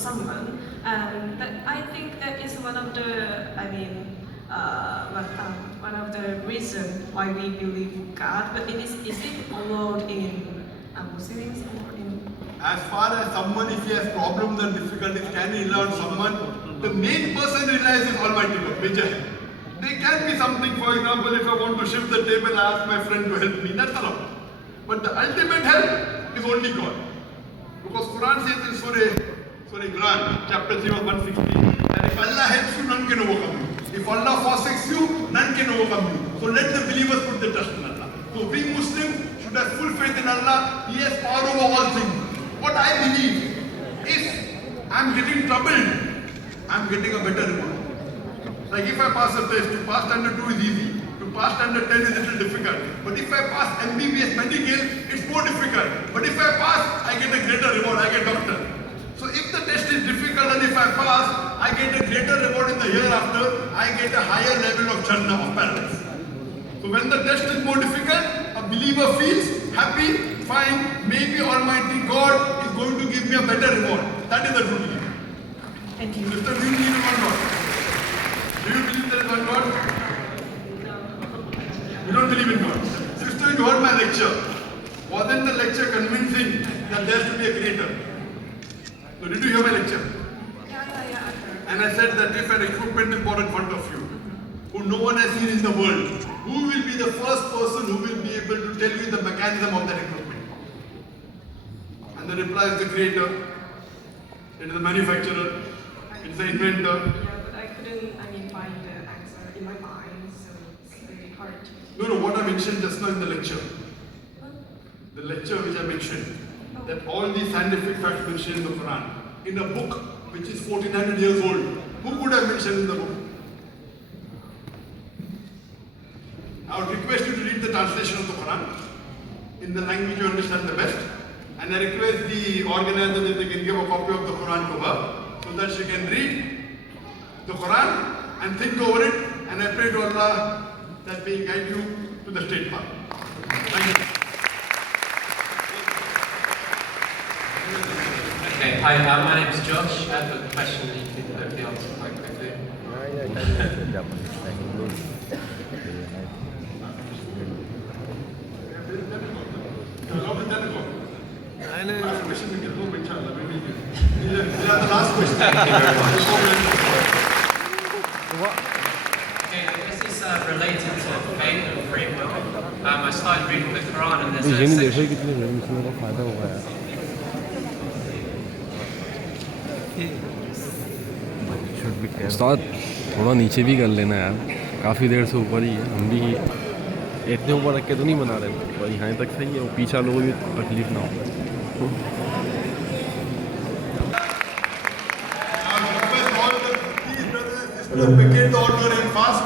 someone, and that I think that is one of the, one of the reasons why we believe God. But is it allowed in Muslims or in? As far as someone, if he has problems and difficulties, can he rely on someone? The main person relies is Almighty God, major help. There can be something, for example, if I want to shift the table, I ask my friend to help me, that's allowed. But the ultimate help is only God. Because Quran says in Surah Quran, chapter 3 verse 160, that if Allah helps you, none can overcome you. If Allah forsakes you, none can overcome you. So let the believers put the trust in Allah. So we Muslims should have full faith in Allah. He has power over all things. What I believe is, I'm getting troubled, I'm getting a better reward. Like if I pass a test, to pass standard 2 is easy, to pass standard 10 is a little difficult. But if I pass MBBS medical, it's more difficult. But if I pass, I get a greater reward, I get doctor. So if the test is difficult and if I pass, I get a greater reward in the hereafter, I get a higher level of Jannah, of paradise. So when the test is more difficult, a believer feels happy, fine, maybe Almighty God is going to give me a better reward. That is the true belief. Thank you. Sister, do you believe in one God? Do you believe there is one God? No. You don't believe in God. Sister, you heard my lecture. Wasn't the lecture convincing that there has to be a creator? So did you hear my lecture? Yeah. And I said that if an equipment is brought in front of you, who no one has seen in the world, who will be the first person who will be able to tell you the mechanism of that equipment? And the reply is the creator, it is the manufacturer, it is the inventor. Yeah, but I couldn't, find the answer in my mind, so it's very hard to. No, what I mentioned just now in the lecture. The lecture which I mentioned, that all these scientific facts mentioned in the Quran, in a book which is 1400 years old, who would have mentioned in the book? I would request you to read the translation of the Quran in the language you understand the best, and I request the organizer that they can give a copy of the Quran to her so that she can read the Quran and think over it, and I pray to Allah that He guide you to the straight path. Thank you. Okay, hi, my name is Josh. I have a question that you can hopefully answer quite quickly. Last question we can go, inshallah. These are the last questions. Okay, this is related to faith and free will. I started reading the Quran and there's a section. उस्ताद थोड़ा नीचे भी कर लेना यार, काफ़ी देर से ऊपर ही है, हम भी इतने ऊपर रख के तो नहीं बना रहे, पर यहाँ तक सही है, वो पीछा लोगों भी तकलीफ ना हो। Vacate the auditorium fast.